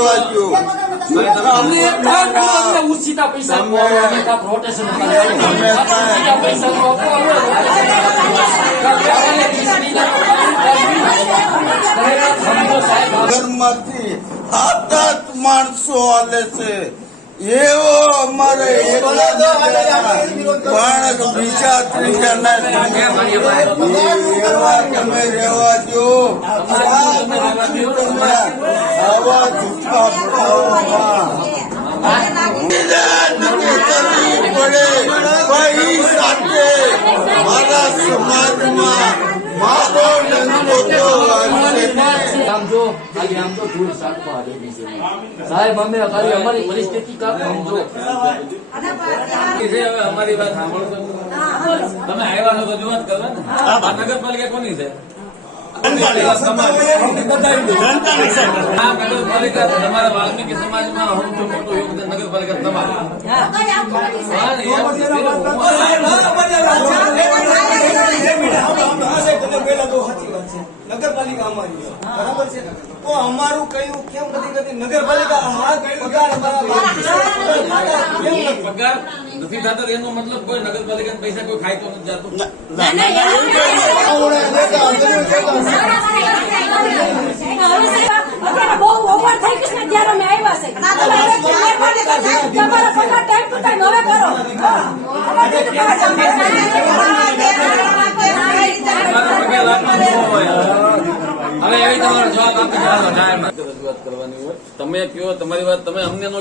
કરવા દો. અમને ઉછીતા પૈસા રોટેશન ઘરમાંથી 7 માણસો હાલે છે. એવો અમારે પણ બીજા ત્રીજાના એવા તમે રહેવા દો. આવા જૂઠા પડે ભાઈ સાથે મારા સમાજમાં મારો ડંકો તો સાહેબ અમે અમારી પરિસ્થિતિ સમજો. અમારી વાત સાંભળો. તમે આવ્યા છો રજૂઆત કરવા ને નગરપાલિકા કોની છે? નગરપાલિકા તમારા વાલ્મીકી સમાજમાં સૌથી મોટું યોગદાન નગરપાલિકા તમારું. નગરપાલિકા અમારી બરાબર છે. તો અમારું કયું કેમ નથી નગરપાલિકા પગાર નથી થતો એનો મતલબ કોઈ નગરપાલિકા પૈસા કોઈ ખાઈ તો નથી જતું. અત્યારે બહુ ઓવર થઈ ગયું છે ત્યારે અમે આવ્યા છે. તમારા પગાર ટાઈમ ટુ ટાઈમ હવે કરો. હવે એવી તમારો જવાબ આપી રજૂઆત કરવાની હોય. તમે કયો તમારી વાત, તમે અમને નો